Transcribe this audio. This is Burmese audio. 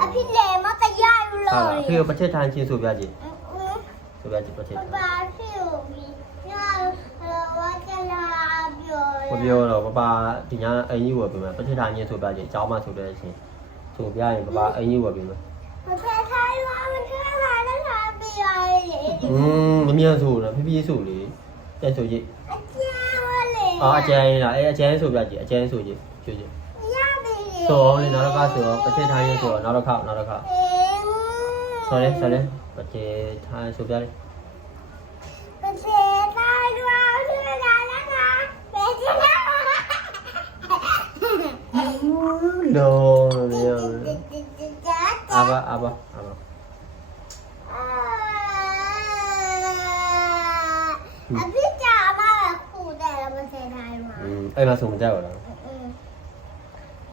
အဖေလည်းမတရားဘူးလို့ အဖေကိုပချက်ထိုင်းချင်းဆိုပြကြည့်ဆိုပြကြည့်ပချက် ဘာဖြစ်လို့ညဝါကျလာပြော မပြောတော့ပပဒီညာအင်ကြီးဝယ်ပေးမယ်ပချက်ထိုင်းချင်းဆိုပြကြည့်အเจ้าမဆိုတဲ့အချင်းဆိုပြရင်ပပအင်ကြီးဝယ်ပေးမယ် မဖြစ်ထိုင်ပါမဖြစ်ပါနဲ့လာပြရလေ မမြန်ဆိုတော့ဖြည်းဖြည်းဆိုလေတက်ဆိုကြည့် အကျန်းဝလေ အကျန်းလားအကျန်းဆိုပြကြည့်အကျန်းဆိုကြည့်ကြည့် ရပြီ ဆိုအောင်လေနောက်တစ်ခါဆိုတော့ပချက်ထိုင်းချင်းဆိုတော့နောက်တစ်ခါဆိုလေပချက်ထိုင်းဆိုပြလေ မဖြစ်ထိုင်ပါဖြစ်လာလားဘယ်ကျလာ no အာဘာ အဖေကြာမခုတယ်မဖြစ်ထိုင်ပါ အဲ့မှာဆိုမကြောက်တော့